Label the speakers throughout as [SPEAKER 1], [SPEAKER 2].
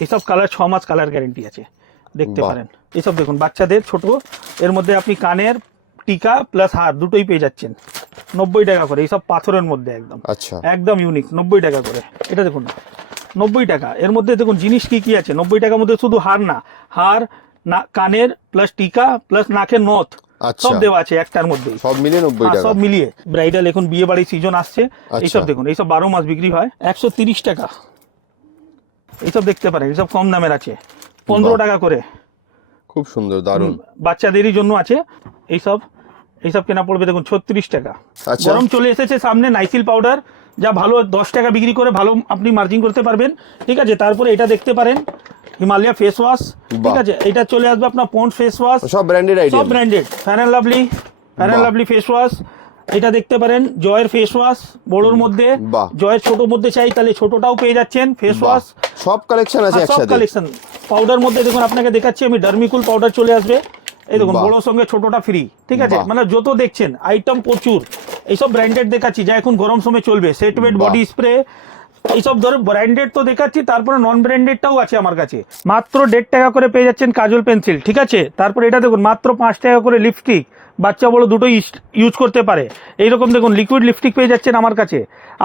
[SPEAKER 1] এইসব কালার ছ মাস কালার গ্যারেন্টি আছে। দেখতে পারেন। এইসব দেখুন বাচ্চাদের ছোট এর মধ্যে আপনি কানের টিকা প্লাস হার দুটোই পেয়ে যাচ্ছেন। নব্বই টাকা করে এইসব পাথরের মধ্যে একদম।
[SPEAKER 2] আচ্ছা।
[SPEAKER 1] একদম ইউনিক নব্বই টাকা করে। এটা দেখুন নব্বই টাকা। এর মধ্যে দেখুন জিনিস কি কি আছে? নব্বই টাকার মধ্যে শুধু হার না হার না কানের প্লাস টিকা প্লাস নাকের নথ
[SPEAKER 2] আচ্ছা।
[SPEAKER 1] সব দেওয়া আছে একটার মধ্যে।
[SPEAKER 2] সব মিলিয়ে নব্বই
[SPEAKER 1] হ্যাঁ,
[SPEAKER 2] টাকা।
[SPEAKER 1] সব মিলিয়ে। ব্রাইডাল এখন বিয়ে বাড়ির সিজন আসছে।
[SPEAKER 2] আচ্ছা।
[SPEAKER 1] এইসব দেখুন এইসব বারো মাস বিক্রি হয়। একশো তিরিশ টাকা। এইসব দেখতে পারেন এইসব কম দামের আছে। পনেরো টাকা করে।
[SPEAKER 2] খুব সুন্দর দারুণ
[SPEAKER 1] বাচ্চাদেরই জন্য আছে এইসব। এইসব কেনা পড়বে দেখুন ছত্রিশ টাকা।
[SPEAKER 2] আচ্ছা।
[SPEAKER 1] গরম চলে এসেছে সামনে নাইসিল পাউডার যা ভালো দশ টাকা বিক্রি করে ভালো আপনি মার্জিন করতে পারবেন। ঠিক আছে তারপরে এটা দেখতে পারেন হিমালয়া ফেস ওয়াশ ঠিক আছে এটা চলে আসবে আপনার পন্ড ফেস ওয়াশ
[SPEAKER 2] সব ব্র্যান্ডেড
[SPEAKER 1] সব branded fair and lovely fair and lovely face wash এটা দেখতে পারেন জয়ের ফেস ওয়াশ বড়োর মধ্যে জয়ের ছোট মধ্যে চাই তাহলে ছোটটাও পেয়ে যাচ্ছেন ফেস ওয়াশ
[SPEAKER 2] সব কালেকশন আছে
[SPEAKER 1] হ্যাঁ, সব কালেকশন পাউডার মধ্যে দেখুন আপনাকে দেখাচ্ছি আমি ডার্মিকুল পাউডার চলে আসবে। এই দেখুন। বড়োর সঙ্গে ছোটটা ফ্রি ঠিক আছে? মানে যত দেখছেন আইটেম প্রচুর। এইসব ব্র্যান্ডেড দেখাচ্ছি যা এখন গরম সময় চলবে। সেট ওয়েট বডি স্প্রে এইসব ধরো ব্র্যান্ডেড তো দেখাচ্ছি তারপরে নন ব্র্যান্ডেডটাও আছে আমার কাছে। মাত্র দেড় টাকা করে পেয়ে যাচ্ছেন কাজল পেন্সিল ঠিক আছে? তারপরে এটা দেখুন মাত্র পাঁচ টাকা করে লিপস্টিক বাচ্চা বড় দুটোই ইউজ করতে পারে। এইরকম দেখুন লিকুইড লিপস্টিক পেয়ে যাচ্ছেন আমার কাছে।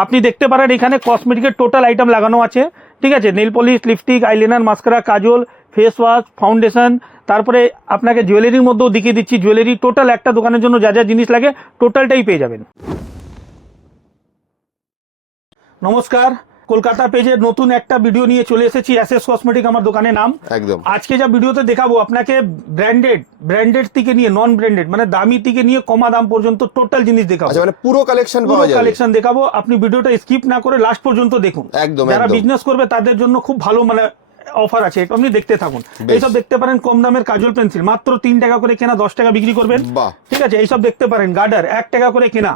[SPEAKER 1] আপনি দেখতে পারেন এখানে কসমেটিকের টোটাল আইটেম লাগানো আছে। ঠিক আছে? Nail polish lipstick eyeliner mascara kajal face wash foundation তারপরে আপনাকে জুয়েলারির মধ্যেও দেখিয়ে দিচ্ছি। জুয়েলারি টোটাল একটা দোকানের জন্য যা যা জিনিস লাগে টোটালটাই পেয়ে যাবেন। নমস্কার। কলকাতা পেজের নতুন একটা ভিডিও নিয়ে চলে এসেছি এসএস কসমেটিক আমার দোকানের নাম।
[SPEAKER 2] একদম।
[SPEAKER 1] আজকে যা ভিডিওতে দেখাবো আপনাকে ব্র্যান্ডেড ব্র্যান্ডেড থেকে নিয়ে নন ব্র্যান্ডেড মানে দামি থেকে নিয়ে কমা দাম পর্যন্ত টোটাল জিনিস দেখাবো।
[SPEAKER 2] আচ্ছা মানে পুরো কালেকশন
[SPEAKER 1] পুরো কালেকশন দেখাবো। আপনি ভিডিওটা স্কিপ না করে লাস্ট পর্যন্ত দেখুন।
[SPEAKER 2] একদম,
[SPEAKER 1] যারা বিজনেস করবে তাদের জন্য খুব ভালো মানে অফার আছে। আপনি দেখতে থাকুন। এইসব দেখতে পারেন কম দামের কাজল পেন্সিল মাত্র তিন টাকা করে কেনা দশ টাকা বিক্রি করবেন। ঠিক আছে? এইসব দেখতে পারেন। গার্ডার এক টাকা করে কেনা।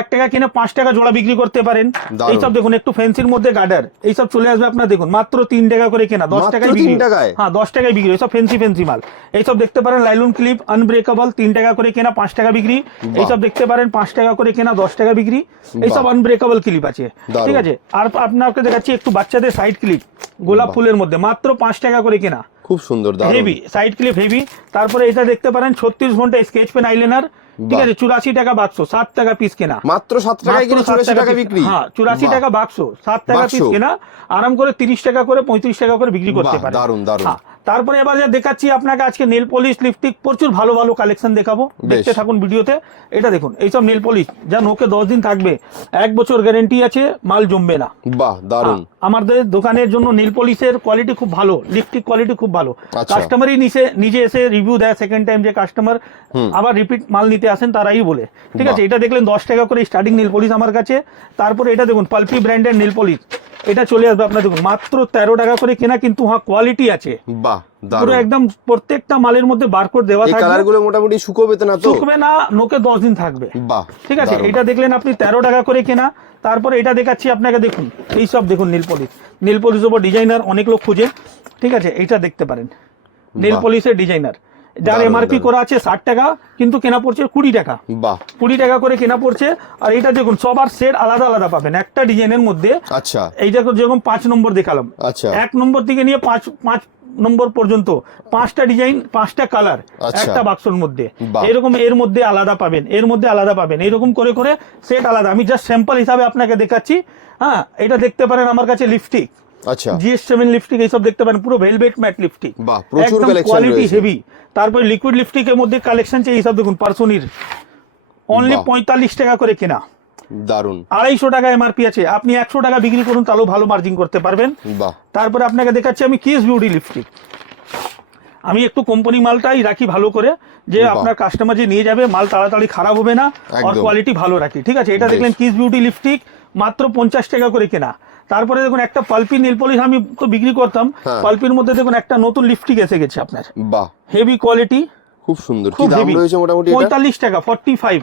[SPEAKER 1] এক টাকা কিনে পাঁচ টাকা জোড়া বিক্রি করতে পারেন। এইসব দেখুন একটু ফ্যান্সির মধ্যে গার্ডার এইসব চলে আসবে আপনার দেখুন মাত্র তিন টাকা করে কেনা দশ টাকায় বিক্রি। হ্যাঁ দশ টাকায় বিক্রি এইসব ফ্যান্সি ফ্যান্সি মাল। এইসব দেখতে পারেন লাইলুন ক্লিপ আনব্রেকেবল তিন টাকা করে কেনা পাঁচ টাকা বিক্রি। এইসব দেখতে পারেন পাঁচ টাকা করে কেনা দশ টাকা বিক্রি। এইসব। আনব্রেকেবল ক্লিপ আছে। ঠিক আছে? আর আপনাকে দেখাচ্ছি একটু বাচ্চাদের সাইড ক্লিপ গোলাপ ফুলের মধ্যে মাত্র পাঁচ টাকা করে কেনা।
[SPEAKER 2] খুব সুন্দর
[SPEAKER 1] হেভি সাইড ক্লিপ হেভি তারপরে এটা দেখতে পারেন ছত্রিশ ঘণ্টা স্কেচ পেন আইলাইনার ঠিক আছে চুরাশি টাকা বাক্স সাত টাকা পিস কেনা।
[SPEAKER 2] মাত্র সাত টাকায় কিনে চুরাশি টাকা বিক্রি।
[SPEAKER 1] হ্যাঁ চুরাশি টাকা বাক্স সাত টাকা পিস কেনা আরাম করে তিরিশ টাকা করে পঁয়ত্রিশ টাকা করে বিক্রি করতে পারে
[SPEAKER 2] দারুণ দারুণ।
[SPEAKER 1] তারপরে এবার যা দেখাচ্ছি আপনাকে আজকে নেল পলিশ লিপস্টিক প্রচুর ভালো ভালো কালেকশন দেখাবো। দেখতে থাকুন ভিডিওতে। এটা দেখুন এইসব নেল পলিশ যা নোকে দশ দিন থাকবে এক বছর গ্যারেন্টি আছে মাল জমবে না।
[SPEAKER 2] বাহ
[SPEAKER 1] দারুণ আমাদের দোকানের জন্য নীল পলিশের কোয়ালিটি খুব ভালো লিপস্টিক কোয়ালিটি খুব ভালো।
[SPEAKER 2] আচ্ছা।
[SPEAKER 1] কাস্টমারই নিচে নিজে এসে রিভিউ দেয় সেকেন্ড টাইম যে কাস্টমার আবার রিপিট মাল নিতে আসেন তারাই বলে। ঠিক আছে এটা দেখলেন দশ টাকা করে স্টার্টিং নীল পলিশ আমার কাছে। তারপরে এটা দেখুন পালপি ব্র্যান্ডের নীল পলিশ এটা চলে আসবে আপনার দেখুন মাত্র তেরো টাকা করে কেনা কিন্তু হ্যাঁ কোয়ালিটি আছে।
[SPEAKER 2] বাহ
[SPEAKER 1] পুরো একদম প্রত্যেকটা মালের মধ্যে বারকোড দেওয়া
[SPEAKER 2] এই কালারগুলো মোটামুটি শুকোবে না তো?
[SPEAKER 1] শুকবে না নোকে দশ দিন থাকবে।
[SPEAKER 2] বাহ
[SPEAKER 1] ঠিক আছে এটা দেখলেন আপনি তেরো টাকা করে কেনা। তারপরে এটা দেখাচ্ছি আপনাকে দেখুন এই সব দেখুন নীল পলিশ নীল পলিশ ওপর ডিজাইনার অনেক লোক খুঁজে। ঠিক আছে এটা দেখতে পারেন। নীল পলিশের ডিজাইনার যার এমআরপি করা আছে ষাট টাকা কিন্তু কেনা পড়ছে কুড়ি টাকা।
[SPEAKER 2] বাহ।
[SPEAKER 1] কুড়ি টাকা করে কেনা পড়ছে আর এটা দেখুন সবার সেট আলাদা আলাদা পাবেন। একটা ডিজাইনের মধ্যে
[SPEAKER 2] আচ্ছা।
[SPEAKER 1] এই দেখো যেরকম পাঁচ নম্বর দেখালাম।
[SPEAKER 2] আচ্ছা।
[SPEAKER 1] এক নম্বর থেকে নিয়ে পাঁচ পাঁচ নম্বর পর্যন্ত পাঁচটা ডিজাইন পাঁচটা কালার
[SPEAKER 2] আচ্ছা।
[SPEAKER 1] একটা বাক্সর মধ্যে। এরকম এর মধ্যে আলাদা পাবেন এর মধ্যে আলাদা পাবেন। এরকম করে করে সেট আলাদা। আমি জাস্ট স্যাম্পল হিসাবে আপনাকে দেখাচ্ছি। হ্যাঁ এটা দেখতে পারেন আমার কাছে লিপস্টিক
[SPEAKER 2] আচ্ছা।
[SPEAKER 1] জিএস সেভেন লিপস্টিক এইসব দেখতে পারেন পুরো velvet matte lipstick
[SPEAKER 2] collection
[SPEAKER 1] quality heavy তারপরে লিকুইড লিপস্টিকের মধ্যে কালেকশন চাই এইসব দেখুন পার্সোনির। অনলি পঁয়তাল্লিশ টাকা করে কেনা।
[SPEAKER 2] দারুণ
[SPEAKER 1] আড়াইশো টাকা এমআরপি আছে। আপনি একশো টাকা বিক্রি করুন তাহলেও ভালো মার্জিন করতে পারবেন। তারপরে আপনাকে দেখাচ্ছি আমি কিস বিউটি লিপস্টিক আমি একটু কোম্পানি মালটাই রাখি ভালো করে যে আপনার কাস্টমার যে নিয়ে যাবে মাল তাড়াতাড়ি খারাপ হবে না আর কোয়ালিটি ভালো রাখি। ঠিক আছে এটা দেখলেন কিস বিউটি লিপস্টিক মাত্র পঞ্চাশ টাকা করে কেনা। তারপরে দেখুন একটা পালপি নীল পলিশ আমি তো বিক্রি করতাম
[SPEAKER 2] পাল্পির
[SPEAKER 1] পালপির মধ্যে দেখুন একটা নতুন লিপস্টিক এসে গেছে আপনার।
[SPEAKER 2] বাহ।
[SPEAKER 1] হেভি কোয়ালিটি
[SPEAKER 2] খুব সুন্দর। কি দাম রয়েছে মোটামুটি এটা?
[SPEAKER 1] পঁয়তাল্লিশ টাকা ফর্টি ফাইভ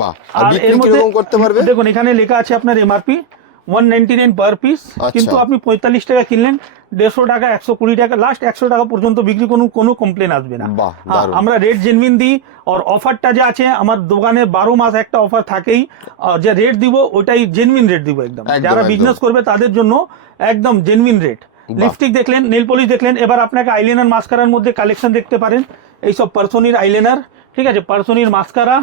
[SPEAKER 2] বাহ। আর বিক্রি
[SPEAKER 1] এর মধ্যে
[SPEAKER 2] কীরকম করতে পারবে?
[SPEAKER 1] দেখুন এখানে লেখা আছে আপনার MRP one ninety nine per piece. কিন্তু আপনি পঁয়তাল্লিশ টাকা কিনলেন দেড়শো টাকা একশো কুড়ি টাকা লাস্ট একশো টাকা পর্যন্ত বিক্রি কোনো কোনো কমপ্লেন আসবে না। হ্যাঁ। আমরা রেট জেনভিন দিই আর অফারটা যে আছে আমার দোকানে বারো মাস একটা অফার থাকেই আর যে রেট দিব ওটাই জেনভিন রেট দিব একদম। যারা বিজনেস করবে তাদের জন্য একদম জেনভিন রেট লিপস্টিক দেখলেন নেল পলিশ দেখলেন এবার আপনাকে আইলাইনার মাস্কারার মধ্যে কালেকশন দেখতে পারেন। এইসব পার্সনির আইলাইনার ঠিক আছে? পার্সনির মাস্কারা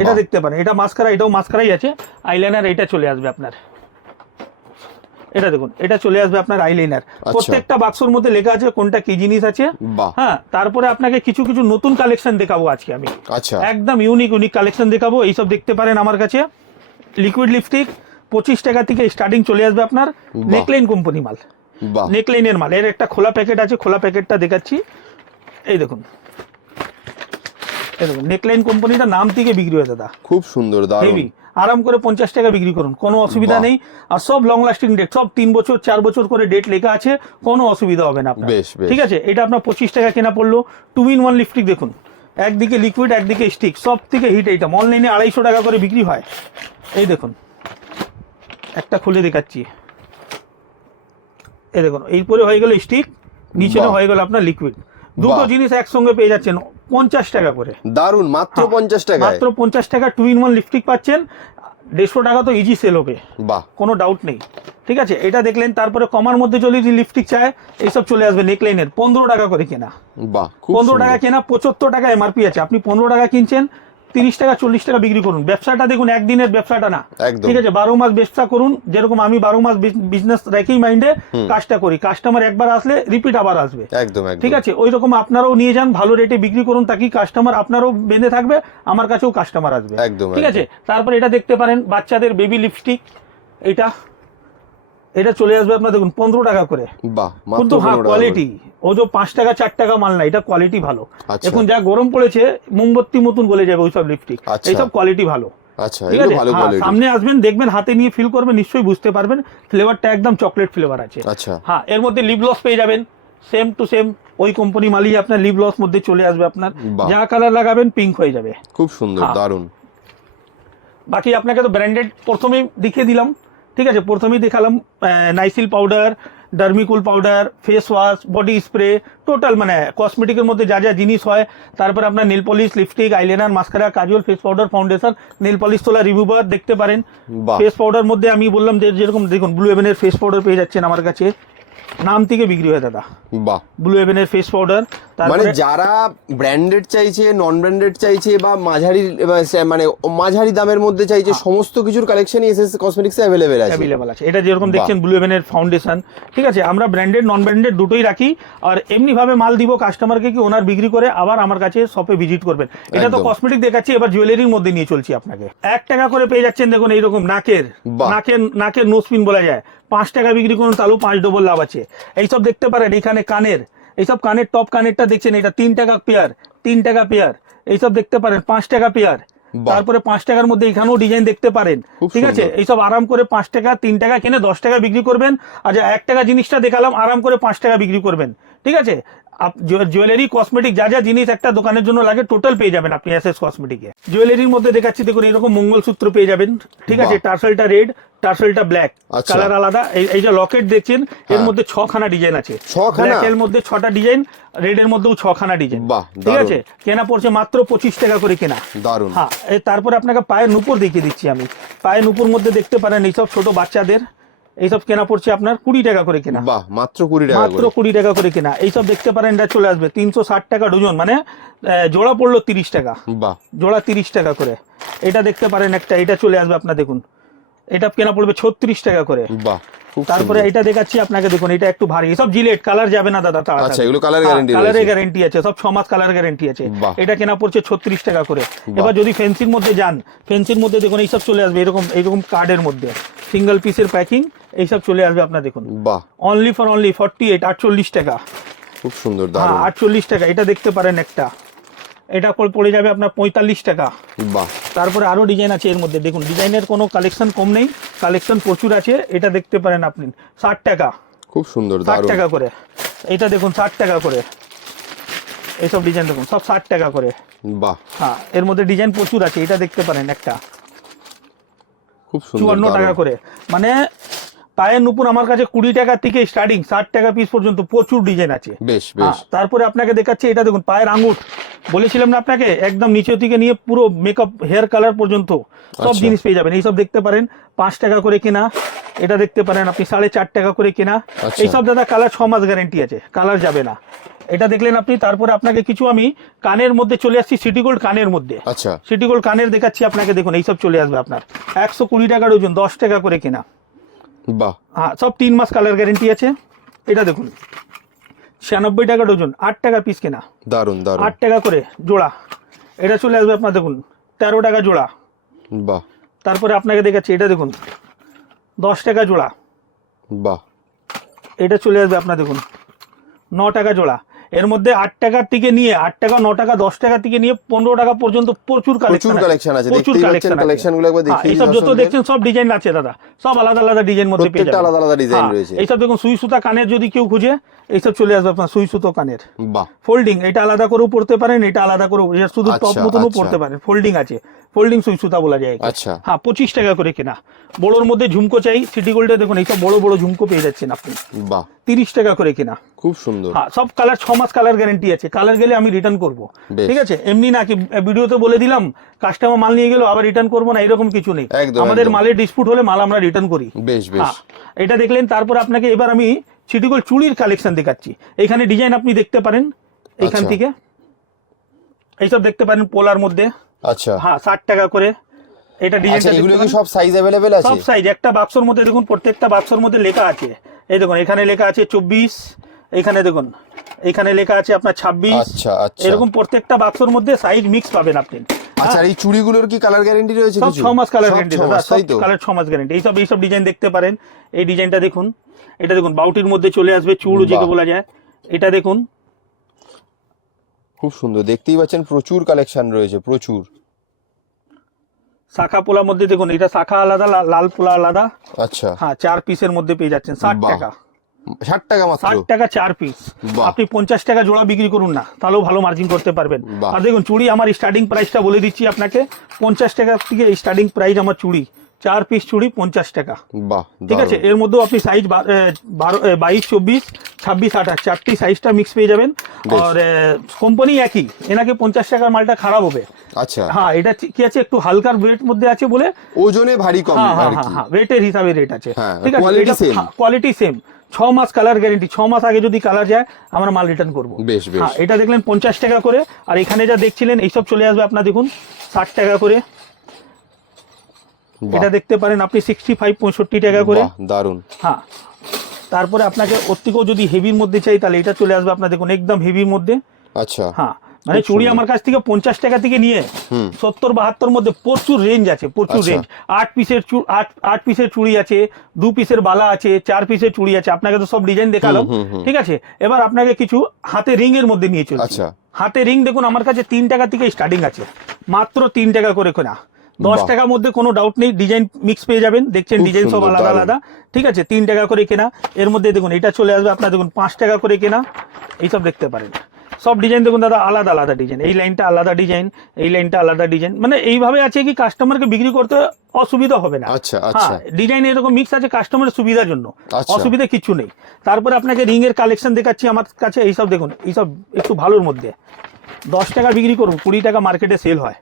[SPEAKER 1] এটা দেখতে পারেন। এটা মাস্কারা এটাও মাস্কারাই আছে আইলাইনার এটা চলে আসবে আপনার। এটা দেখুন এটা চলে আসবে আপনার আইলাইনার প্রত্যেকটা বাক্সর মধ্যে লেখা আছে কোনটা কি জিনিস আছে। হ্যাঁ তারপরে আপনাকে কিছু কিছু নতুন কালেকশন দেখাবো আজকে আমি।
[SPEAKER 2] আচ্ছা।
[SPEAKER 1] একদম ইউনিক ইউনিক কালেকশন দেখাবো এইসব দেখতে পারেন আমার কাছে। লিকুইড লিপস্টিক পঁচিশ টাকা থেকে স্টার্টিং চলে আসবে আপনার। নেকলাইন কোম্পানি মাল।
[SPEAKER 2] বাহ।
[SPEAKER 1] নেকলাইনের মাল। এর একটা খোলা প্যাকেট আছে খোলা প্যাকেটটা দেখাচ্ছি। এই দেখুন। এই দেখুন নেকলাইন কোম্পানিটা নাম থেকে বিক্রি হয় দাদা।
[SPEAKER 2] খুব সুন্দর
[SPEAKER 1] হেভি আরাম করে পঞ্চাশ টাকা বিক্রি করুন কোনো অসুবিধা নেই। আর সব লং লাস্টিং ডেট সব তিন বছর চার বছর করে ডেট লেখা আছে কোনো অসুবিধা হবে না আপনার। ঠিক আছে? এটা আপনার পঁচিশ টাকা কেনা পড়ল। টু ইন ওয়ান লিপস্টিক দেখুন। একদিকে লিকুইড একদিকে স্টিক সব থেকে হিট এইটা অনলাইনে আড়াইশো টাকা করে বিক্রি হয়। এই দেখুন। একটা খুলে দেখাচ্ছি। এই দেখুন এইপরে হয়ে গেল স্টিক নিচে হয়ে গেল আপনার লিকুইড দুটো জিনিস একসঙ্গে পেয়ে যাচ্ছেন। পঞ্চাশ টাকা করে।
[SPEAKER 2] দারুণ মাত্র
[SPEAKER 1] হ্যাঁ,
[SPEAKER 2] পঞ্চাশ টাকা
[SPEAKER 1] মাত্র পঞ্চাশ টাকা টু ইন ওয়ান লিপস্টিক পাচ্ছেন। দেড়শো টাকা তো ইজি সেল হবে।
[SPEAKER 2] বাহ।
[SPEAKER 1] কোনো ডাউট নেই। ঠিক আছে এটা দেখলেন তারপরে কমার মধ্যে চলে যদি লিপস্টিক চায় এইসব চলে আসবে নেকলাইনের পনেরো টাকা করে কেনা।
[SPEAKER 2] বাহ
[SPEAKER 1] পনেরো টাকা কেনা পঁচাত্তর টাকা এমআরপি আছে। আপনি পনেরো টাকা কিনছেন তিরিশ টাকা চল্লিশ টাকা বিক্রি করুন। ব্যবসাটা দেখুন একদিনের ব্যবসাটা না। ঠিক আছে বারো মাস ব্যবসা করুন যেরকম আমি বারো মাস বিজনেস রেখেই মাইন্ডে কাজটা করি। কাস্টমার একবার আসলে রিপিট আবার আসবে।
[SPEAKER 2] একদম
[SPEAKER 1] ঠিক আছে ওই রকম আপনারাও নিয়ে যান ভালো রেটে বিক্রি করুন তাকি কাস্টমার আপনারও বেঁধে থাকবে আমার কাছেও কাস্টমার আসবে।
[SPEAKER 2] একদম,
[SPEAKER 1] ঠিক আছে তারপর এটা দেখতে পারেন বাচ্চাদের বেবি লিপস্টিক এটা। এটা চলে আসবে আপনার দেখুন পনেরো টাকা করে। কিন্তু হ্যাঁ কোয়ালিটি ও যে পাঁচ টাকা চার টাকা মাল না এটা কোয়ালিটি ভালো।
[SPEAKER 2] আচ্ছা।
[SPEAKER 1] এখন যা গরম পড়েছে মোমবাতি মতন গলে যাবে ওইসব লিপস্টিক
[SPEAKER 2] আচ্ছা।
[SPEAKER 1] এইসব কোয়ালিটি ভালো।
[SPEAKER 2] আচ্ছা ভালো
[SPEAKER 1] হ্যাঁ,
[SPEAKER 2] কোয়ালিটি
[SPEAKER 1] সামনে আসবেন দেখবেন হাতে নিয়ে ফিল করবেন নিশ্চয়ই বুঝতে পারবেন। ফ্লেভারটা একদম চকলেট ফ্লেভার আছে।
[SPEAKER 2] আচ্ছা।
[SPEAKER 1] হ্যাঁ এর মধ্যে লিপ গ্লস পেয়ে যাবেন। সেম টু সেম ওই কোম্পানি মালই আপনার লিপ গ্লস মধ্যে চলে আসবে আপনার। যা কালার লাগাবেন পিঙ্ক হয়ে যাবে।
[SPEAKER 2] খুব সুন্দর
[SPEAKER 1] হ্যাঁ।
[SPEAKER 2] দারুণ
[SPEAKER 1] বাকি আপনাকে তো ব্র্যান্ডেড প্রথমেই দেখিয়ে দিলাম। ঠিক আছে প্রথমেই দেখালাম Nycil powder Dermicool powder face wash body spray total মানে কসমেটিকের মধ্যে যা যা জিনিস হয়। তারপর আপনার nail polish lipstick eyeliner mascara kajal face powder foundation nail polish তোলা রিমুভার দেখতে পারেন। ফেস পাউডার মধ্যে আমি বললাম যে যেরকম দেখুন ব্লু এভেনের ফেস পাউডার পেয়ে যাচ্ছেন আমার কাছে। নাম থেকে বিক্রি হয় দাদা।
[SPEAKER 2] বাহ।
[SPEAKER 1] ব্লু এভেনের ফেস পাউডার
[SPEAKER 2] মানে যারা ব্র্যান্ডেড চাইছে নন ব্র্যান্ডেড চাইছে বা মাঝারি মানে মাঝারি দামের মধ্যে চাইছে
[SPEAKER 1] হ্যাঁ।
[SPEAKER 2] সমস্ত কিছুর কালেকশনই এসএস কসমেটিক্সে অ্যাভেলেবেল আছে।
[SPEAKER 1] অ্যাভেলেবল আছে। এটা যেরকম দেখছেন ব্লু এভেনের ফাউন্ডেশন ঠিক আছে আমরা ব্র্যান্ডেড নন ব্র্যান্ডেড দুটোই রাখি। আর এমনি ভাবে মাল দিব কাস্টমারকে কি ওনার বিক্রি করে আবার আমার কাছে শপে ভিজিট করবেন। এটা তো। কসমেটিক দেখাচ্ছি এবার জুয়েলারির মধ্যে নিয়ে চলছি আপনাকে। এক টাকা করে পেয়ে যাচ্ছেন দেখুন এইরকম নাকের। নাকের নাকের নোসপিন বলা যায়। পাঁচ টাকা বিক্রি করুন তাহলেও পাঁচ ডবল লাভ আছে। এইসব দেখতে পারেন এখানে কানের। এইসব কানের টপ কানেরটা দেখছেন এটা তিন টাকা পেয়ার তিন টাকা পেয়ার এইসব দেখতে পারেন পাঁচ টাকা পেয়ার তারপরে পাঁচ টাকার মধ্যে এখানেও ডিজাইন দেখতে পারেন। ঠিক আছে? এইসব আরাম করে পাঁচ টাকা তিন টাকা কিনে দশ টাকা বিক্রি করবেন। আর যা এক টাকা জিনিসটা দেখালাম আরাম করে পাঁচ টাকা বিক্রি করবেন। ঠিক আছে? জুয়েলারি কসমেটিক যা যা জিনিস একটা দোকানের জন্য লাগে টোটাল পেয়ে যাবেন আপনি এস এস কসমেটিকে জুয়েলারির মধ্যে দেখাচ্ছি দেখুন এরকম মঙ্গলসূত্র পেয়ে যাবেন ঠিক আছে। টার্সেলটা রেড টার্সেলটা ব্ল্যাক। কালার আলাদা। এই যে লকেট দেখছেন এর
[SPEAKER 2] হ্যাঁ।
[SPEAKER 1] মধ্যে ছখানা ডিজাইন আছে? এর মধ্যে ছটা ডিজাইন রেড এর মধ্যেও ছখানা ডিজাইন ঠিক আছে? কেনা পড়ছে মাত্র পঁচিশ টাকা করে কেনা।
[SPEAKER 2] দারুণ
[SPEAKER 1] হ্যাঁ তারপরে আপনাকে পায়ের নুপুর দেখিয়ে দিচ্ছি আমি। পায়ের নুপুর মধ্যে দেখতে পারেন এইসব ছোট বাচ্চাদের। এইসব কেনা পড়ছে আপনার কুড়ি টাকা করে কেনা।
[SPEAKER 2] বাহ মাত্র কুড়ি টাকা
[SPEAKER 1] মাত্র কুড়ি টাকা করে কেনা। এইসব দেখতে পারেন এটা চলে আসবে। তিনশো ষাট টাকা ডজন মানে জোড়া পড়ল তিরিশ টাকা।
[SPEAKER 2] বাহ।
[SPEAKER 1] জোড়া তিরিশ টাকা করে। এটা দেখতে পারেন একটা এটা চলে আসবে আপনার দেখুন। এটা কেনা পড়বে ছত্রিশ টাকা করে।
[SPEAKER 2] বাহ
[SPEAKER 1] তারপরে এটা দেখাচ্ছি আপনাকে দেখুন এটা একটু ভারী। সব জিলেট কালার যাবে না দাদা তাড়াতাড়ি।
[SPEAKER 2] আচ্ছা, এগুলো colour guarantee
[SPEAKER 1] কালারের। গ্যারেন্টি আছে সব ছ মাস কালার গ্যারেন্টি আছে এটা কেনা পড়ছে ছত্রিশ টাকা করে। এবার যদি ফেন্সির মধ্যে যান ফেন্সির মধ্যে দেখুন এইসব চলে আসবে এরকম এরকম কার্ডের মধ্যে। সিঙ্গেল পিসের প্যাকিং এইসব চলে আসবে আপনার দেখুন।
[SPEAKER 2] বাহ।
[SPEAKER 1] Only for only forty eight আটচল্লিশ টাকা।
[SPEAKER 2] খুব সুন্দর
[SPEAKER 1] হ্যাঁ আটচল্লিশ টাকা এটা দেখতে পারেন একটা। এটা পড়- পড়ে যাবে আপনার পঁয়তাল্লিশ টাকা।
[SPEAKER 2] বাহ।
[SPEAKER 1] তারপরে আরও ডিজাইন আছে এর মধ্যে। দেখুন ডিজাইনের কোনো কালেকশন কম নেই কালেকশন প্রচুর আছে এটা দেখতে পারেন আপনি। ষাট টাকা।
[SPEAKER 2] খুব সুন্দর
[SPEAKER 1] ষাট টাকা করে। এটা দেখুন ষাট টাকা করে। এইসব ডিজাইন দেখুন সব ষাট টাকা করে।
[SPEAKER 2] বাহ।
[SPEAKER 1] হ্যাঁ এর মধ্যে ডিজাইন প্রচুর আছে এটা দেখতে পারেন একটা।
[SPEAKER 2] খুব সুন্দর
[SPEAKER 1] চুয়ান্ন টাকা করে। মানে পায়ের নুপুর আমার কাছে কুড়ি টাকা থেকে স্টার্টিং ষাট টাকা পিস পর্যন্ত প্রচুর ডিজাইন আছে।
[SPEAKER 2] বেশ বেশ।
[SPEAKER 1] তারপরে আপনাকে দেখাচ্ছি এটা দেখুন পায়ের আঙুর বলেছিলাম না আপনাকে একদম নিচে থেকে নিয়ে পুরো মেকআপ হেয়ার কালার পর্যন্ত সব
[SPEAKER 2] আচ্ছা।
[SPEAKER 1] জিনিস পেয়ে যাবেন। এইসব দেখতে পারেন পাঁচ টাকা করে কেনা এটা দেখতে পারেন আপনি সাড়ে চার টাকা করে কেনা।
[SPEAKER 2] আচ্ছা।
[SPEAKER 1] এইসব দাদা কালার ছ মাস গ্যারেন্টি আছে কালার যাবে না। এটা দেখলেন আপনি তারপরে আপনাকে কিছু আমি কানের মধ্যে চলে আসছি সিটি গোল্ড কানের মধ্যে।
[SPEAKER 2] আচ্ছা।
[SPEAKER 1] সিটি গোল্ড কানের দেখাচ্ছি আপনাকে দেখুন এইসব চলে আসবে আপনার। একশো কুড়ি টাকার ওজন দশ টাকা করে কেনা।
[SPEAKER 2] বাহ।
[SPEAKER 1] হ্যাঁ সব তিন মাস কালার গ্যারেন্টি আছে। এটা দেখুন ছিয়ানব্বই টাকা ডজন আট টাকা পিস কেনা।
[SPEAKER 2] দারুণ দারুণ
[SPEAKER 1] আট টাকা করে জোড়া। এটা চলে আসবে আপনার দেখুন তেরো টাকা জোড়া।
[SPEAKER 2] বাহ।
[SPEAKER 1] তারপরে আপনাকে দেখাচ্ছি এটা দেখুন দশ টাকা জোড়া।
[SPEAKER 2] বাহ।
[SPEAKER 1] এটা চলে আসবে আপনার দেখুন ন টাকা জোড়া। এর মধ্যে আট টাকার থেকে নিয়ে আট টাকা ন টাকা দশ টাকা থেকে নিয়ে পনেরো টাকা পর্যন্ত প্রচুর কালেকশন
[SPEAKER 2] আছে।
[SPEAKER 1] প্রচুর
[SPEAKER 2] কালেকশনগুলো একবার দেখিয়ে
[SPEAKER 1] এইসব যত দেখছেন সব ডিজাইন আছে দাদা। সব আলাদা আলাদা ডিজাইন মধ্যে পেয়ে যাবেন।
[SPEAKER 2] আলাদা আলাদা ডিজাইন
[SPEAKER 1] হ্যাঁ,
[SPEAKER 2] রয়েছে।
[SPEAKER 1] এইসব দেখুন সুই সুতা কানের যদি কেউ খুঁজে এইসব চলে আসবে আপনার সুই সুতো কানের।
[SPEAKER 2] বাহ।
[SPEAKER 1] ফোল্ডিং এটা আলাদা করেও পড়তে পারেন এটা আলাদা করেও শুধু টপ
[SPEAKER 2] আচ্ছা,
[SPEAKER 1] মতনও
[SPEAKER 2] আচ্ছা।
[SPEAKER 1] পড়তে পারেন। ফোল্ডিং আছে। ফোল্ডিং সুই সুতা বলা যায়।
[SPEAKER 2] আচ্ছা।
[SPEAKER 1] হ্যাঁ পঁচিশ টাকা করে কেনা। বড়োর মধ্যে ঝুমকো চাই সিটি গোল্ডে দেখুন এইসব বড় বড় ঝুমকো পেয়ে যাচ্ছেন আপনি।
[SPEAKER 2] বাহ।
[SPEAKER 1] তিরিশ টাকা করে কেনা।
[SPEAKER 2] খুব সুন্দর।
[SPEAKER 1] হ্যাঁ সব কালার ছ মাস কালার গ্যারেন্টি আছে। কালার গেলে আমি রিটার্ন করব। ঠিক আছে? এমনি না কি ভিডিওতে বলে দিলাম কাস্টমার মাল নিয়ে গেল আবার রিটার্ন করব না এরকম কিছু নেই। আমাদের মালের ডিসপুট হলে মাল আমরা রিটার্ন করি।
[SPEAKER 2] বেশ বেশ।
[SPEAKER 1] হ্যাঁ এটা দেখলেন তারপর আপনাকে এবার আমি সিটিগোল চুড়ির কালেকশন দেখাচ্ছি। এখানে ডিজাইন আপনি দেখতে পারেন এখান
[SPEAKER 2] আচ্ছা।
[SPEAKER 1] থেকে। এইসব দেখতে পারেন পোলার মধ্যে।
[SPEAKER 2] আচ্ছা।
[SPEAKER 1] হ্যাঁ ষাট টাকা করে। এটা
[SPEAKER 2] আচ্ছা
[SPEAKER 1] ডিজাইনটা
[SPEAKER 2] এগুলো কি সব সাইজ অ্যাভেলেবেল আছে?
[SPEAKER 1] সব সাইজ একটা বাক্সর মধ্যে দেখুন প্রত্যেকটা বাক্সর মধ্যে লেখা আছে। এই দেখুন এখানে লেখা আছে চব্বিশ এখানে দেখুন এখানে লেখা আছে আপনার ছাব্বিশ।
[SPEAKER 2] আচ্ছা আচ্ছা।
[SPEAKER 1] এরকম প্রত্যেকটা বাক্সর মধ্যে সাইজ মিক্স পাবেন আপনি।
[SPEAKER 2] আচ্ছা আর এই চুড়িগুলোর কি কালার গ্যারেন্টি রয়েছে
[SPEAKER 1] সব মাস কালার
[SPEAKER 2] সব
[SPEAKER 1] গ্যারেন্টি কালার ছ মাস গ্যারেন্টি এইসব এইসব ডিজাইন দেখতে পারেন। এই ডিজাইনটা দেখুন। এটা দেখুন বাউটির মধ্যে চলে আসবে চুড় যেটা বলা যায়। এটা দেখুন
[SPEAKER 2] খুব সুন্দর। দেখতেই পাচ্ছেন প্রচুর কালেকশন রয়েছে প্রচুর।
[SPEAKER 1] শাখা পোলার মধ্যে দেখুন এটা শাখা আলাদা লাল পোলা আলাদা।
[SPEAKER 2] আচ্ছা।
[SPEAKER 1] হ্যাঁ চার পিসের মধ্যে পেয়ে যাচ্ছেন ষাট। টাকা।
[SPEAKER 2] ষাট টাকা মাত্র?
[SPEAKER 1] ষাট টাকা চার পিস। আপনি পঞ্চাশ টাকা জোড়া বিক্রি করুন না তাহলেও ভালো মার্জিন করতে পারবেন। আর দেখুন চুড়ি আমার স্টার্টিং প্রাইসটা বলে দিচ্ছি আপনাকে পঞ্চাশ টাকা থেকে স্টার্টিং প্রাইস আমার চুড়ি। চার পিস চুড়ি পঞ্চাশ টাকা। ঠিক আছে? এর মধ্যেও আপনি সাইজ বারো বাইশ চব্বিশ ছাব্বিশ আঠাশ চারটি সাইজটা মিক্স পেয়ে যাবেন। আর কোম্পানি একই। এনাকে পঞ্চাশ টাকার মালটা খারাপ হবে।
[SPEAKER 2] আচ্ছা।
[SPEAKER 1] হ্যাঁ এটা কি আছে? একটু হালকার ওয়েট মধ্যে আছে বলে
[SPEAKER 2] ওজনে ভারী কম
[SPEAKER 1] হ্যাঁ হ্যাঁ হ্যাঁ
[SPEAKER 2] কি।
[SPEAKER 1] হ্যাঁ ওয়েটের হিসাবে রেট আছে।
[SPEAKER 2] হ্যাঁ,
[SPEAKER 1] ঠিক আছে? কোয়ালিটি সেম ছ মাস কালার গ্যারেন্টি ছ মাস আগে যদি কালার যায় আমরা মাল রিটার্ন করব।
[SPEAKER 2] বেশ বেশ।
[SPEAKER 1] হ্যাঁ এটা দেখলেন পঞ্চাশ টাকা করে। আর এখানে যা দেখছিলেন এইসব চলে আসবে আপনার দেখুন ষাট টাকা করে। এটা দেখতে পারেন আপনি সিক্সটি ফাইভ পঁয়ষট্টি টাকা করে।
[SPEAKER 2] দারুণ
[SPEAKER 1] হ্যাঁ। তারপরে আপনাকে ওর থেকেও যদি হেভির মধ্যে চাই তাহলে এটা চলে আসবে আপনার দেখুন একদম হেভির মধ্যে।
[SPEAKER 2] আচ্ছা।
[SPEAKER 1] হ্যাঁ। মানে চুড়ি আমার কাছ থেকে পঞ্চাশ টাকা থেকে নিয়ে সত্তর বাহাত্তর মধ্যে প্রচুর রেঞ্জ আছে প্রচুর
[SPEAKER 2] আচ্ছা।
[SPEAKER 1] রেঞ্জ আট পিসের আট পিসের চুড়ি আছে দু পিসের বালা আছে চার পিসের চুড়ি আছে। আপনাকে তো সব ডিজাইন দেখালাম। ঠিক আছে? এবার আপনাকে কিছু হাতে রিং এর মধ্যে নিয়ে চলছি।
[SPEAKER 2] আচ্ছা।
[SPEAKER 1] হাতে রিং দেখুন আমার কাছে তিন টাকা থেকে স্টার্টিং আছে। মাত্র তিন টাকা করে কেনা দশ টাকার মধ্যে কোনো ডাউট নেই ডিজাইন মিক্স পেয়ে যাবেন দেখছেন ডিজাইন সব আলাদা আলাদা। ঠিক আছে তিন টাকা করে কেনা। এর মধ্যে দেখুন এটা চলে আসবে আপনার দেখুন পাঁচ টাকা করে কেনা। এইসব দেখতে পারেন। সব ডিজাইন দেখুন দাদা আলাদা আলাদা ডিজাইন এই লাইনটা আলাদা ডিজাইন এই লাইনটা আলাদা ডিজাইন মানে এইভাবে আছে কি কাস্টমারকে বিক্রি করতে অসুবিধা হবে না।
[SPEAKER 2] আচ্ছা আচ্ছা।
[SPEAKER 1] হ্যাঁ ডিজাইন এরকম মিক্স আছে কাস্টমারের সুবিধার জন্য।
[SPEAKER 2] আচ্ছা।
[SPEAKER 1] অসুবিধা কিছু নেই। তারপরে আপনাকে রিং এর কালেকশন দেখাচ্ছি আমার কাছে। এইসব দেখুন এইসব একটু ভালোর মধ্যে। দশ টাকা বিক্রি করুন কুড়ি টাকা মার্কেটে সেল হয়।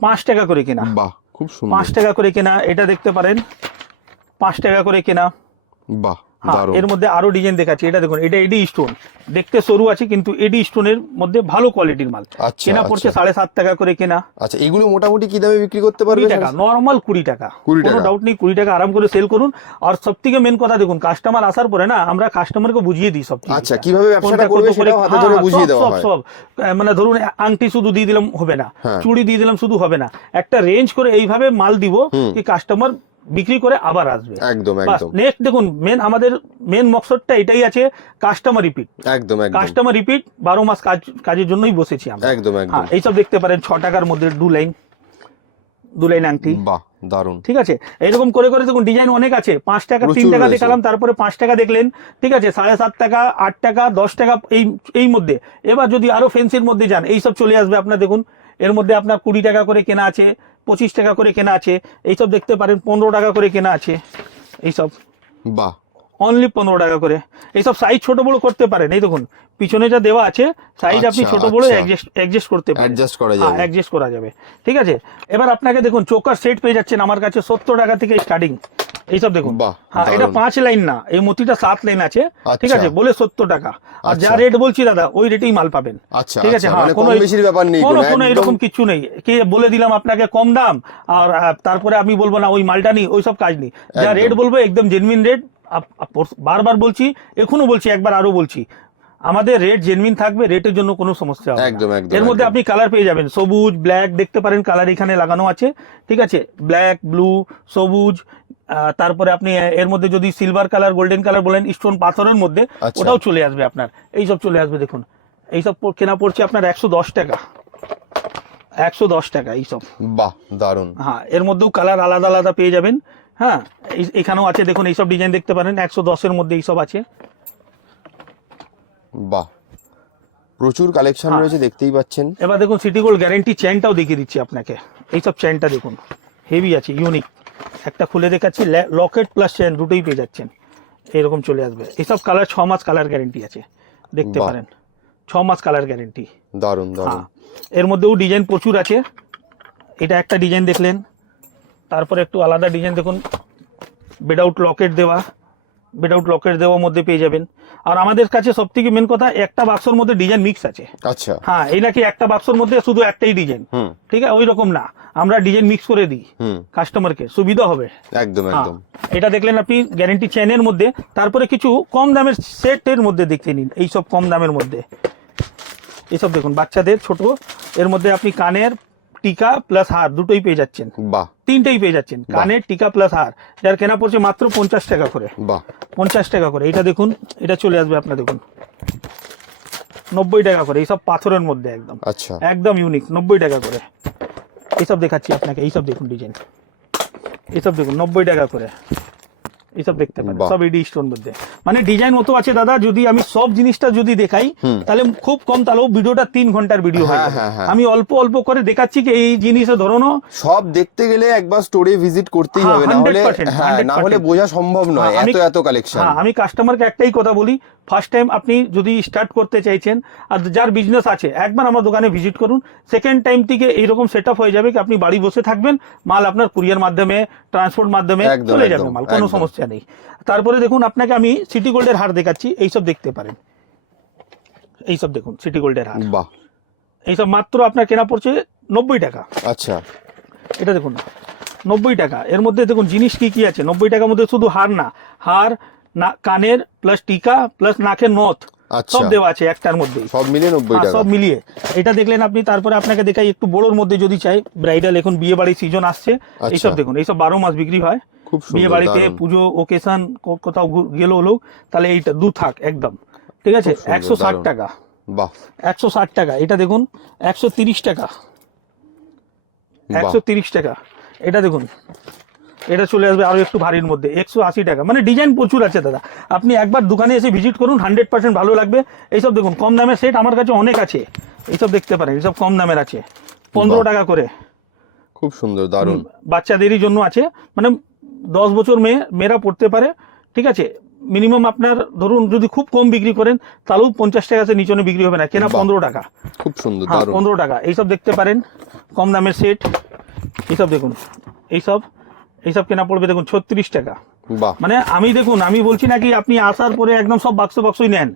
[SPEAKER 1] পাঁচ টাকা করে কেনা।
[SPEAKER 2] বাহ খুব সুন্দর।
[SPEAKER 1] পাঁচ টাকা করে কেনা এটা দেখতে পারেন। পাঁচ টাকা করে কেনা।
[SPEAKER 2] বাহ।
[SPEAKER 1] এর মধ্যে আরও ডিজাইন দেখাচ্ছি। এটা দেখুন এটা এডি স্টোন দেখতে সরু আছে কিন্তু এডি স্টোনের মধ্যে ভালো কোয়ালিটির মাল।
[SPEAKER 2] আচ্ছা,
[SPEAKER 1] কেনা পড়ছে
[SPEAKER 2] আচ্ছা।
[SPEAKER 1] সাড়ে সাত টাকা করে কেনা।
[SPEAKER 2] আচ্ছা এগুলো মোটামুটি কি দামে বিক্রি করতে পারবে
[SPEAKER 1] টাকা নর্মাল কুড়ি টাকা।
[SPEAKER 2] 20
[SPEAKER 1] কোনো। ডাউট নেই কুড়ি টাকা আরাম করে সেল করুন। আর সব থেকে মেন কথা দেখুন কাস্টমার আসার পরে না আমরা কাস্টমারকে বুঝিয়ে দিই সব
[SPEAKER 2] আচ্ছা, কীভাবে ব্যবসাটা করবে
[SPEAKER 1] করে-
[SPEAKER 2] সেটাও হাতে
[SPEAKER 1] হ্যাঁ,
[SPEAKER 2] ধরে
[SPEAKER 1] হ্যাঁ,
[SPEAKER 2] বুঝিয়ে দেওয়া হয়।
[SPEAKER 1] সব। মানে ধরুন আংটি শুধু দিয়ে দিলাম হবে না
[SPEAKER 2] হ্যাঁ।
[SPEAKER 1] চুড়ি দিয়ে দিলাম শুধু হবে না। একটা রেঞ্জ করে এইভাবে মাল দিব। কি কাস্টমার বিক্রি করে আবার আসবে।
[SPEAKER 2] একদম একদম।
[SPEAKER 1] নেক্সট দেখুন মেন আমাদের মেন মকসদটা এটাই আছে কাস্টমার রিপিট
[SPEAKER 2] একদম একদম।
[SPEAKER 1] কাস্টমার রিপিট বারো মাস কাজ কাজের জন্যই বসেছি আমরা।
[SPEAKER 2] একদম একদম।
[SPEAKER 1] হ্যাঁ এইসব দেখতে পারেন ছ টাকার মধ্যে দু লাইন দু লাইন আংটি।
[SPEAKER 2] বাহ দারুণ
[SPEAKER 1] ঠিক আছে? এরকম করে করে দেখুন ডিজাইন অনেক আছে। পাঁচ টাকা তিন টাকা। দেখালাম তারপরে পাঁচ টাকা দেখলেন। ঠিক আছে? সাড়ে সাত টাকা আট টাকা দশ টাকা এই এই মধ্যে। এবার যদি আরও ফেন্সির মধ্যে যান এইসব চলে আসবে আপনার দেখুন। এর মধ্যে আপনার কুড়ি টাকা করে কেনা আছে। পঁচিশ টাকা করে কেনা আছে। এইসব দেখতে পারেন পনেরো টাকা করে কেনা আছে। এইসব।
[SPEAKER 2] বাহ।
[SPEAKER 1] অনলি পনেরো টাকা করে। এইসব সাইজ ছোট বড় করতে পারেন। এই দেখুন পিছনে যা দেওয়া আছে সাইজ আপনি
[SPEAKER 2] আচ্ছা,
[SPEAKER 1] ছোট বড়
[SPEAKER 2] আচ্ছা।
[SPEAKER 1] অ্যাডজাস্ট অ্যাডজাস্ট করতে পারেন।
[SPEAKER 2] অ্যাডজাস্ট করা যাবে।
[SPEAKER 1] অ্যাডজাস্ট করা যাবে। ঠিক আছে? এবার আপনাকে দেখুন চোকার সেট পেয়ে যাচ্ছেন আমার কাছে সত্তর টাকা থেকে স্টার্টিং এইসব দেখুন। হ্যাঁ এটা পাঁচ লাইন না এই মতিটা সাত লাইন আছে ঠিক
[SPEAKER 2] আচ্ছা।
[SPEAKER 1] আছে বলে সত্তর টাকা। আর যা
[SPEAKER 2] আচ্ছা।
[SPEAKER 1] রেট বলছি দাদা ওই রেটেই মাল পাবেন।
[SPEAKER 2] আচ্ছা
[SPEAKER 1] ঠিক আছে হ্যাঁ
[SPEAKER 2] মানে
[SPEAKER 1] কোনো
[SPEAKER 2] বেশির ব্যাপার নেই
[SPEAKER 1] কোনো
[SPEAKER 2] কোনো,
[SPEAKER 1] কোনো এরকম কিছু নেই। কে বলে দিলাম আপনাকে কম দাম আর তারপরে আমি বলব না ওই মালটা নেই ওই সব কাজ নেই। যা রেট বলব একদম জেনুইন রেট বারবার বলছি এখনও বলছি একবার আরও বলছি। আমাদের রেট জেনুইন থাকবে রেটের জন্য কোনো সমস্যা হবে
[SPEAKER 2] একদম, একদম,
[SPEAKER 1] এর মধ্যে আপনি কালার পেয়ে যাবেন সবুজ ব্ল্যাক দেখতে পারেন কালার এখানে লাগানো আছে ঠিক আছে? ব্ল্যাক ব্লু সবুজ তারপরে আপনি এর মধ্যে যদি সিলভার কালার গোল্ডেন কালার বলেন স্টোন পাথরের মধ্যে
[SPEAKER 2] আচ্ছা।
[SPEAKER 1] ওটাও চলে আসবে আপনার। এইসব চলে আসবে দেখুন। এইসব কেনা পড়ছে আপনার একশো দশ টাকা। একশো দশ টাকা এইসব
[SPEAKER 2] বাহ দারুণ
[SPEAKER 1] হ্যাঁ এর মধ্যেও কালার আলাদা আলাদা পেয়ে যাবেন। হ্যাঁ এখানেও আছে দেখুন এইসব ডিজাইন দেখতে পারেন একশো দশের মধ্যে এইসব আছে।
[SPEAKER 2] বাহ। প্রচুর কালেকশন
[SPEAKER 1] হ্যাঁ।
[SPEAKER 2] রয়েছে দেখতেই পাচ্ছেন।
[SPEAKER 1] এবার দেখুন সিটি গোল্ড গ্যারেন্টি চেনটাও দেখিয়ে দিচ্ছি আপনাকে। এইসব চেনটা দেখুন। হেভি আছে ইউনিক একটা খুলে দেখাচ্ছি লকেট প্লাস চেন দুটোই পেয়ে যাচ্ছেন। এরকম চলে আসবে। এইসব কালার ছ মাস কালার গ্যারেন্টি আছে। দেখতে পারেন। ছ মাস কালার গ্যারেন্টি
[SPEAKER 2] দারুণ
[SPEAKER 1] হ্যাঁ। এর মধ্যেও ডিজাইন প্রচুর আছে। এটা একটা ডিজাইন দেখলেন। তারপরে একটু আলাদা ডিজাইন দেখুন। বেডআউট লকেট দেওয়া। বেডআউট লকেট দেওয়ার মধ্যে পেয়ে যাবেন। আর আমাদের কাছে সব থেকে মেন কথা একটা বাক্সর মধ্যে ডিজাইন মিক্স আছে।
[SPEAKER 2] আচ্ছা।
[SPEAKER 1] হ্যাঁ এই নাকি একটা বাক্সর মধ্যে শুধু একটাই ডিজাইন ঠিক আছে? ওই রকম না। আমরা ডিজাইন মিক্স করে দিই।
[SPEAKER 2] হুম।
[SPEAKER 1] কাস্টমারকে সুবিধা হবে।
[SPEAKER 2] একদম
[SPEAKER 1] হ্যাঁ,
[SPEAKER 2] একদম।
[SPEAKER 1] এটা দেখলেন আপনি গ্যারেন্টি চেনের মধ্যে। তারপরে কিছু কম দামের সেটের মধ্যে দেখতে নিন। এইসব কম দামের মধ্যে। এইসব দেখুন বাচ্চাদের ছোট। এর মধ্যে আপনি কানের টিকা প্লাস হার দুটোই পেয়ে যাচ্ছেন।
[SPEAKER 2] বাহ।
[SPEAKER 1] তিনটেই পেয়ে যাচ্ছেন। কানের টিকা প্লাস হার যার কেনা পড়ছে মাত্র পঞ্চাশ টাকা করে।
[SPEAKER 2] বাহ।
[SPEAKER 1] পঞ্চাশ টাকা করে। এটা দেখুন এটা চলে আসবে আপনার দেখুন। নব্বই টাকা করে এইসব পাথরের মধ্যে একদম।
[SPEAKER 2] আচ্ছা।
[SPEAKER 1] একদম ইউনিক নব্বই টাকা করে। এইসব দেখাচ্ছি আপনাকে এইসব দেখুন ডিজাইন এইসব দেখুন নব্বই টাকা করে। এইসব দেখতে পারেন সব এডি স্টোন মধ্যে। মানে ডিজাইন মতো আছে দাদা যদি আমি সব জিনিসটা যদি দেখাই তাহলে খুব কম তাহলেও ভিডিওটা তিন ঘণ্টার ভিডিও হয়।
[SPEAKER 2] হ্যাঁ, হ্যাঁ, হ্যাঁ।
[SPEAKER 1] আমি অল্প অল্প করে দেখাচ্ছি কি এই জিনিসের ধরনও।
[SPEAKER 2] সব দেখতে গেলে একবার স্টোরে ভিজিট করতেই হবে না হলে
[SPEAKER 1] 100%,
[SPEAKER 2] না হলে বোঝা সম্ভব নয় এত এত কালেকশন
[SPEAKER 1] আমি কাস্টমারকে একটাই কথা বলি ফার্স্ট টাইম আপনি যদি স্টার্ট করতে চাইছেন আর যার বিজনেস আছে একবার আমার দোকানে ভিজিট করুন সেকেন্ড টাইম থেকে এইরকম সেট হয়ে যাবে কি আপনি বাড়ি বসে থাকবেন মাল আপনার কুরিয়ার মাধ্যমে ট্রান্সপোর্ট মাধ্যমে চলে যাবে মাল কোনো
[SPEAKER 2] একদম।
[SPEAKER 1] সমস্যা নেই। তারপরে দেখুন আপনাকে আমি সিটি গোল্ডের হার দেখাচ্ছি। এইসব দেখতে পারেন। এইসব দেখুন সিটি গোল্ডের হার।
[SPEAKER 2] বাহ।
[SPEAKER 1] এইসব মাত্র আপনার কেনা পড়ছে নব্বই টাকা।
[SPEAKER 2] আচ্ছা।
[SPEAKER 1] এটা দেখুন নব্বই টাকা। এর মধ্যে দেখুন জিনিস কি কি আছে? নব্বই টাকার মধ্যে শুধু হার না হার না কানের প্লাস টিকা প্লাস নাকের নথ
[SPEAKER 2] আচ্ছা।
[SPEAKER 1] সব দেওয়া আছে একটার মধ্যে
[SPEAKER 2] সব মিলে নব্বই
[SPEAKER 1] হ্যাঁ,
[SPEAKER 2] টাকা।
[SPEAKER 1] সব মিলিয়ে। এটা দেখলেন আপনি তারপরে আপনাকে দেখাই একটু বড়োর মধ্যে যদি চাই ব্রাইডাল এখন বিয়ে বাড়ির সিজন আসছে।
[SPEAKER 2] আচ্ছা।
[SPEAKER 1] এইসব দেখুন এইসব বারো মাস বিক্রি হয়।
[SPEAKER 2] খুব
[SPEAKER 1] বিয়ে বাড়িতে পুজো ওকেশন কোথাও গেলো লোক তাহলে এইটা দু থাক একদম। ঠিক আছে? একশো ষাট টাকা।
[SPEAKER 2] বাহ।
[SPEAKER 1] একশো ষাট টাকা। এটা দেখুন একশো তিরিশ টাকা। একশো তিরিশ টাকা। এটা দেখুন এটা চলে আসবে আরও একটু ভারীর মধ্যে একশো আশি টাকা। মানে ডিজাইন প্রচুর আছে দাদা। আপনি একবার দোকানে এসে ভিজিট করুন হান্ড্রেড পার্সেন্ট ভালো লাগবে। এইসব দেখুন কম দামের সেট আমার কাছে অনেক আছে। এইসব দেখতে পারেন এইসব কম দামের আছে। পনেরো টাকা করে।
[SPEAKER 2] খুব সুন্দর দারুণ।
[SPEAKER 1] বাচ্চাদেরই জন্য আছে। মানে দশ বছর মেয়ে মেয়েরা পড়তে পারে ঠিক আছে? মিনিমাম আপনার ধরুন যদি খুব কম বিক্রি করেন তাহলেও পঞ্চাশ টাকা সে নিচনে বিক্রি হবে না কেনা পনেরো টাকা।
[SPEAKER 2] খুব সুন্দর
[SPEAKER 1] হ্যাঁ পনেরো টাকা। এইসব দেখতে পারেন কম দামের সেট এইসব দেখুন এইসব এইসব কেনা পড়বে দেখুন ছত্রিশ টাকা। মানে আমি দেখুন আমি বলছি নাকি আপনি আসার পরে একদম সব বাক্স বাক্সই নেন।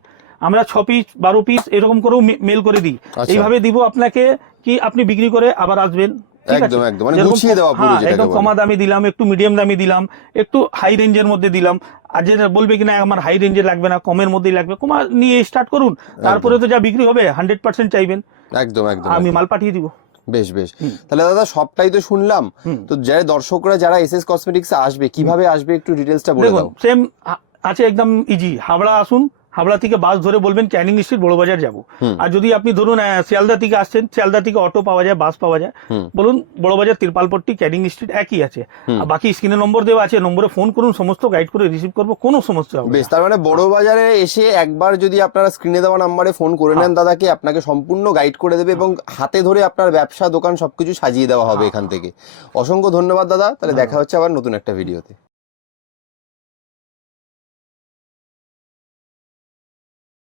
[SPEAKER 1] আমরা ছ পিস বারো পিস এরকম করেও মেল করে দিই।
[SPEAKER 2] আচ্ছা।
[SPEAKER 1] এইভাবে দিব আপনাকে কি আপনি বিক্রি করে আবার আসবেন?
[SPEAKER 2] একদম, একদম। মানে গুছিয়ে দেওয়া পুরো
[SPEAKER 1] হ্যাঁ,
[SPEAKER 2] যেটাকে
[SPEAKER 1] একদম। কমা দামি দিলাম একটু মিডিয়াম দামি দিলাম একটু হাই রেঞ্জের মধ্যে দিলাম। আর যেটা বলবে কিনা আমার হাই রেঞ্জে লাগবে না কমের মধ্যেই লাগবে। কমা নিয়ে স্টার্ট করুন। তারপরে তো যা বিক্রি হবে হান্ড্রেড পার্সেন্ট চাইবেন।
[SPEAKER 2] একদম একদম
[SPEAKER 1] আমি মাল পাঠিয়ে দিব।
[SPEAKER 2] বেশ বেশ। তাহলে দাদা সবটাই তো শুনলাম। তো যারা দর্শকরা যারা এসএস কসমেটিক্স আসবে কীভাবে আসবে একটু ডিটেলসটা বলে দাও।
[SPEAKER 1] সেম আছে একদম ইজি হাবড়া আসুন হাবড়া থেকে বাস ধরে বলবেন ক্যানিং স্ট্রিট বড় বাজার যাব আর যদি আপনি ধরুন শিয়ালদা থেকে আসছেন শিয়ালদা থেকে অটো পাওয়া যায় বাস পাওয়া যায় বলুন বড় বাজার তিরপালপট্টি ক্যানিং স্ট্রিট একই আছে। আর বাকি স্ক্রিনে নম্বর দেওয়া আছে নম্বরে ফোন করুন সমস্ত গাইড করে রিসিভ করব কোনো সমস্যা হবে
[SPEAKER 2] বেশ তার মানে বড় বাজারে এসে একবার যদি আপনারা স্ক্রিনে দেওয়া নাম্বারে ফোন করে নেন
[SPEAKER 1] হ্যাঁ।
[SPEAKER 2] দাদাকে আপনাকে সম্পূর্ণ গাইড করে দেবে এবং হাতে ধরে আপনার ব্যবসা দোকান সবকিছু সাজিয়ে দেওয়া হবে
[SPEAKER 1] হ্যাঁ।
[SPEAKER 2] এখান থেকে। অসংখ্য ধন্যবাদ দাদা। তাহলে দেখা হচ্ছে আবার নতুন একটা ভিডিওতে